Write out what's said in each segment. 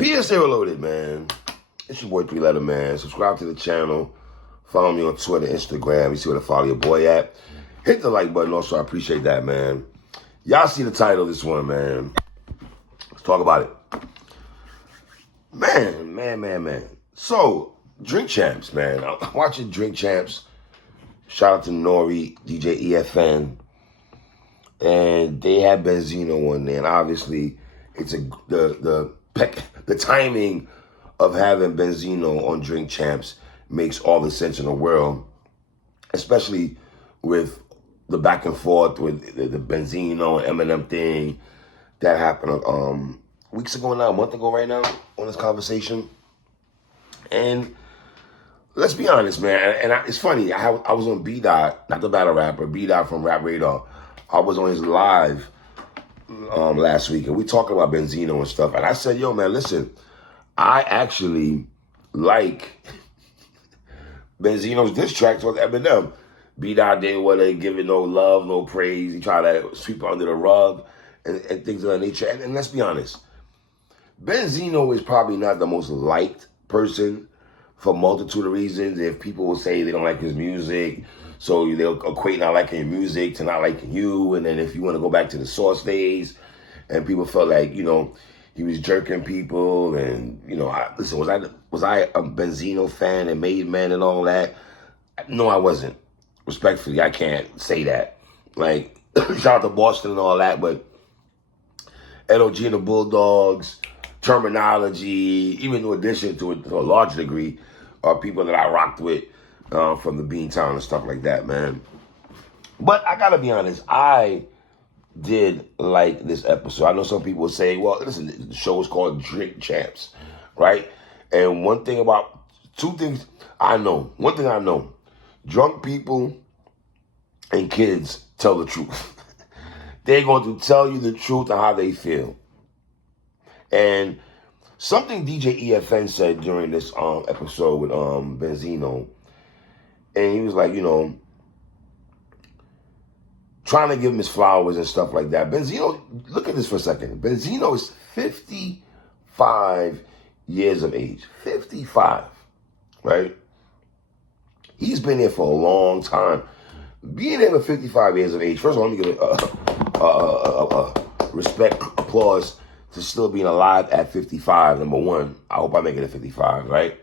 PSA Reloaded, man. It's your boy 3-Letter Man. Subscribe to the channel. Follow me on Twitter, Instagram. You see where to follow your boy at. Hit the like button also. I appreciate that, man. Y'all see the title of this one, man. Let's talk about it. Man. So, Drink Champs, man. I'm watching Drink Champs. Shout out to Nori, DJ EFN. And they had Benzino on there. And obviously, it's the timing of having Benzino on Drink Champs makes all the sense in the world, especially with the back and forth with the Benzino and Eminem thing that happened weeks ago now, a month ago right now on this conversation. And let's be honest, man, and it's funny, I was on B-Dot, not the battle rapper, B-Dot from Rap Radar. I was on his live last week, and we talking about Benzino and stuff, and I said, yo, man, listen, I actually like Benzino's diss tracks with Eminem. B-Dot didn't want to give it no love, no praise. He tried to sweep it under the rug and things of that nature. And let's be honest, Benzino is probably not the most liked person for a multitude of reasons. If people will say they don't like his music, so they'll equate not liking your music to not liking you. And then if you want to go back to the Source days, and people felt like, you know, he was jerking people, and, you know, listen, was I a Benzino fan and Made Man and all that? No, I wasn't. Respectfully, I can't say that. Like, shout out to Boston and all that, but LOG and the Bulldogs, Terminology, even in addition to a large degree, are people that I rocked with from the Beantown and stuff like that, man. But I gotta be honest, I did like this episode. I know some people say, well, listen, the show is called Drink Champs, right? And one thing I know, drunk people and kids tell the truth. They're going to tell you the truth of how they feel. And something DJ EFN said during this episode with Benzino, and he was like, you know, trying to give him his flowers and stuff like that. Benzino, look at this for a second. Benzino is 55 years of age. 55, right? He's been here for a long time. Being there for 55 years of age, first of all, let me give a respect, applause to still being alive at 55, number one. I hope I make it at 55, right?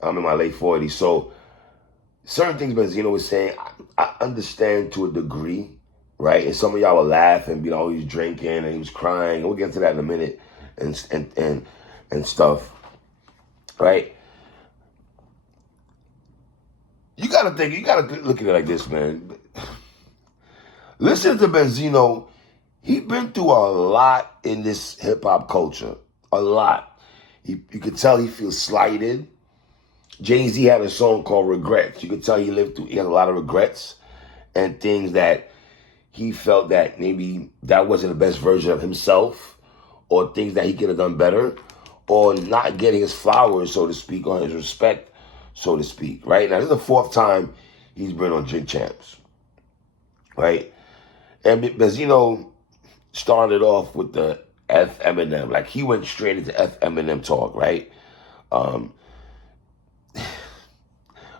I'm in my late 40s. So certain things Benzino was saying, I understand to a degree, right? And some of y'all will laugh and be like, oh, he's drinking and he was crying. And we'll get to that in a minute and stuff, right? You gotta look at it like this, man. Listen to Benzino. He been through a lot in this hip-hop culture. A lot. You could tell he feels slighted. Jay-Z had a song called Regrets. You could tell he had a lot of regrets and things that he felt that maybe that wasn't the best version of himself, or things that he could have done better, or not getting his flowers, so to speak, or his respect, so to speak, right? Now, this is the fourth time he's been on Drink Champs, right? And Benzino started off with the F Eminem. Like, he went straight into F Eminem talk, right?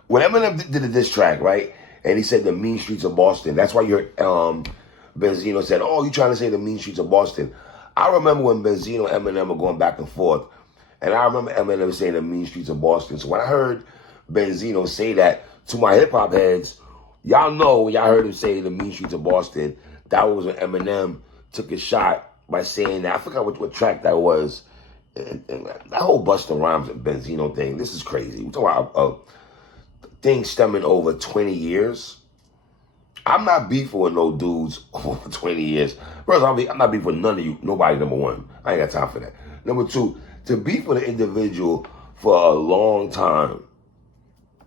When Eminem did a diss track, right? And he said the mean streets of Boston. That's why you heard Benzino said, oh, you trying to say the mean streets of Boston. I remember when Benzino and Eminem were going back and forth. And I remember Eminem saying the mean streets of Boston. So when I heard Benzino say that to my hip-hop heads, y'all know when y'all heard him say the mean streets of Boston, that was when Eminem took a shot by saying that. I forgot what track that was. And that whole Busta Rhymes and Benzino thing, this is crazy. We're talking about thing stemming over 20 years. I'm not beefing with no dudes over 20 years. First, I'm not beefing with none of you. Nobody, number one. I ain't got time for that. Number two, to beef with an individual for a long time,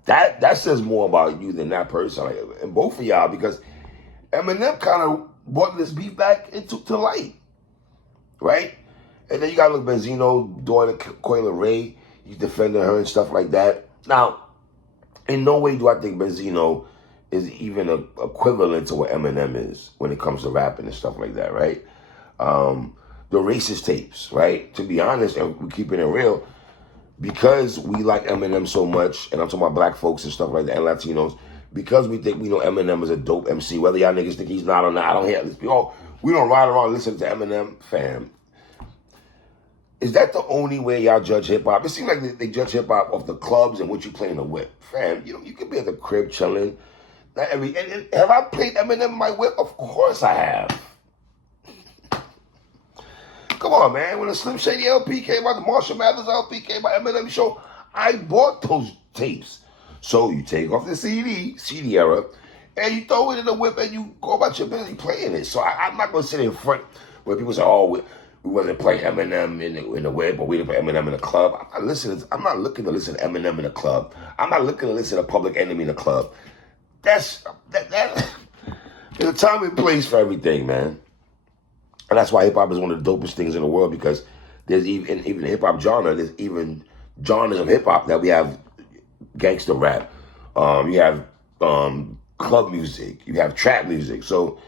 that says more about you than that person. Like, and both of y'all, because Eminem kind of brought this beef back to light, right? And then you got to look Benzino, daughter Coyle Ray, he's defending her and stuff like that. Now, in no way do I think Benzino is even equivalent to what Eminem is when it comes to rapping and stuff like that, right? the racist tapes, right? To be honest, and we're keeping it real, because we like Eminem so much, and I'm talking about black folks and stuff like that, and Latinos, because we think we know Eminem is a dope MC, whether y'all niggas think he's not or not, I don't hear this. We don't ride around listening to Eminem, fam. Is that the only way y'all judge hip hop? It seems like they judge hip hop off the clubs and what you play in the whip, fam. You could be at the crib chilling. And have I played Eminem in my whip? Of course I have. Come on, man. When the Slim Shady LP came out, the Marshall Mathers LP came out, Eminem show, I bought those tapes. So you take off the CD era, and you throw it in the whip and you go about your business playing it. So I'm not going to sit in front where people say, oh, we wasn't playing Eminem in the whip, or we didn't play Eminem in the club. I'm not looking to listen to Eminem in the club. I'm not looking to listen to Public Enemy in the club. There's a time and place for everything, man. And that's why hip-hop is one of the dopest things in the world, because there's even the hip-hop genre, there's even genres of hip-hop that we have gangster rap. You have club music. You have trap music. So,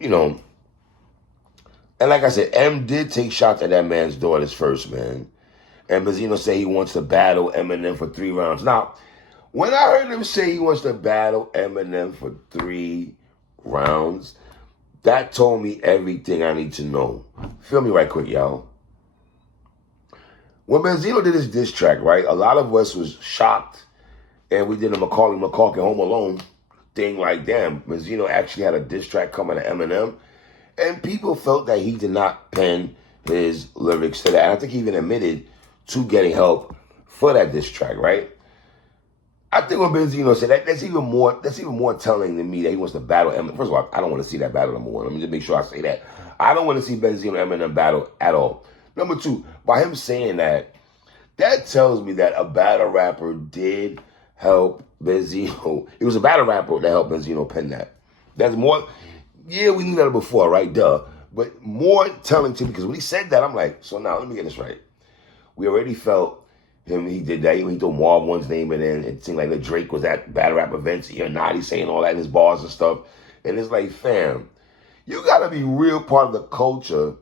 and like I said, M did take shots at that man's daughters first, man. And Benzino said he wants to battle Eminem for 3 rounds. Now, when I heard him say he wants to battle Eminem for 3 rounds, that told me everything I need to know. Feel me right quick, y'all. When Benzino did his diss track, right, a lot of us was shocked, and we did a Macaulay Culkin Home Alone thing like, damn, Benzino actually had a diss track coming to Eminem, and people felt that he did not pen his lyrics to that. And I think he even admitted to getting help for that diss track, right? I think when Benzino said that, that's even more telling than me that he wants to battle Eminem. First of all, I don't want to see that battle number one. Let me just make sure I say that. I don't want to see Benzino and Eminem battle at all. Number 2, by him saying that tells me that a battle rapper did help Benzino. It was a battle rapper that helped Benzino pen that. That's more, yeah, we knew that before, right? Duh. But more telling to me, because when he said that, I'm like, so now, let me get this right. We already felt him, he did that. He threw Marv One's name in, and it seemed like that Drake was at battle rap events. You're not, he's saying all that in his bars and stuff. And it's like, fam, you got to be real part of the culture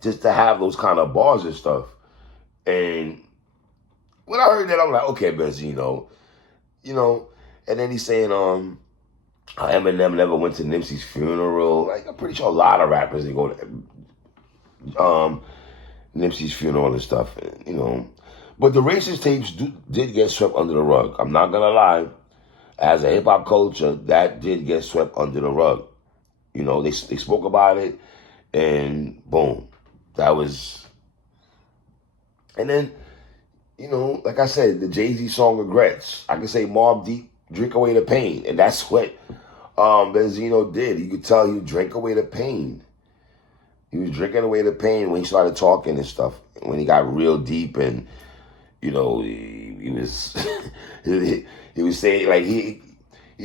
just to have those kind of bars and stuff. And when I heard that, I'm like, okay, Benzino, and then he's saying, Eminem never went to Nipsey's funeral. Like, I'm pretty sure a lot of rappers, they go to Nipsey's funeral and stuff, But the racist tapes did get swept under the rug. I'm not going to lie. As a hip-hop culture, that did get swept under the rug. They spoke about it, and boom. That was... And then, like I said, the Jay-Z song Regrets. I can say Mobb Deep, Drink Away the Pain. And that's what Benzino did. You could tell he would drink away the pain. He was drinking away the pain when he started talking and stuff. When he got real deep, and, he was he was saying, like, he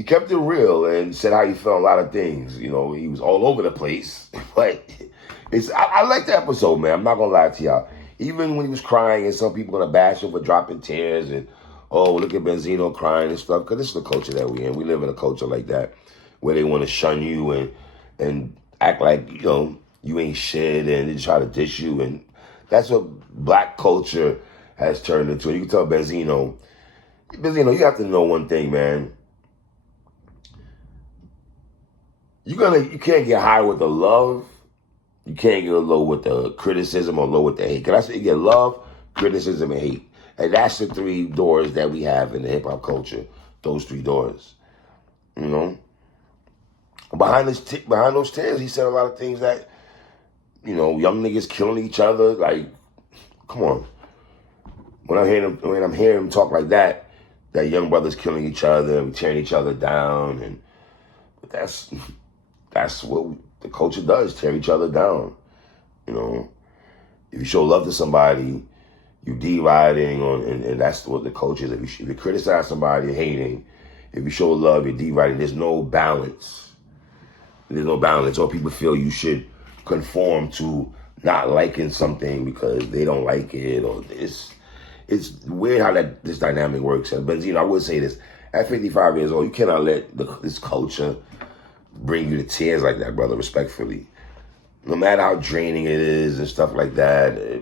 kept it real and said how he felt a lot of things. He was all over the place. But I like the episode, man. I'm not going to lie to y'all. Even when he was crying, and some people going to bash him for dropping tears, and, oh, look at Benzino crying and stuff, because this is the culture that we in. We live in a culture like that, where they want to shun you and act like, you ain't shit, and they try to diss you. And that's what black culture has turned into. You can tell Benzino, you have to know one thing, man. You can't get high with the love. You can't get low with the criticism or low with the hate. Because that's what you get: love, criticism, and hate. And that's the 3 doors that we have in the hip-hop culture. Those 3 doors. Behind those tears, he said a lot of things that, young niggas killing each other. Like, come on. When I'm hearing him talk like that young brothers killing each other and tearing each other down, but that's what the culture does, tear each other down. If you show love to somebody, you deriding on, and that's what the culture is. If you criticize somebody, you're hating. If you show love, you're deriding. There's no balance. Or people feel you should conform to not liking something because they don't like it, or this. It's weird how this dynamic works. And Benzino, I would say this: at 55 years old, you cannot let this culture bring you to tears like that, brother. Respectfully, No matter how draining it is and stuff like that,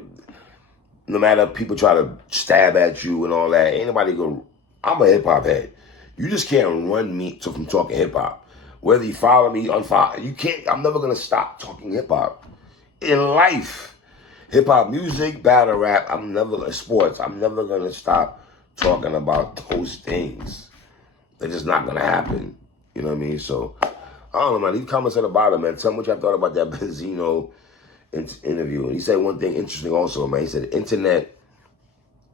no matter people try to stab at you and all that, ain't nobody gonna. I'm a hip hop head. You just can't run me from talking hip hop. Whether you follow me, unfollow, you can't. I'm never gonna stop talking hip hop in life. Hip hop music, battle rap. Sports. I'm never gonna stop talking about those things. They're just not gonna happen. You know what I mean? So I don't know, man. Leave comments at the bottom, man. Tell me what y'all thought about that Benzino interview. And he said one thing interesting also, man. He said the internet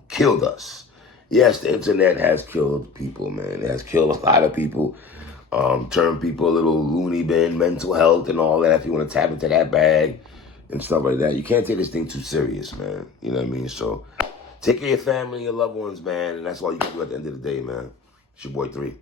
killed us. Yes, the internet has killed people, man. It has killed a lot of people. Turned people a little loony bin, mental health and all that. If you want to tap into that bag and stuff like that. You can't take this thing too serious, man. You know what I mean? So take care of your family and your loved ones, man. And that's all you can do at the end of the day, man. It's your boy 3.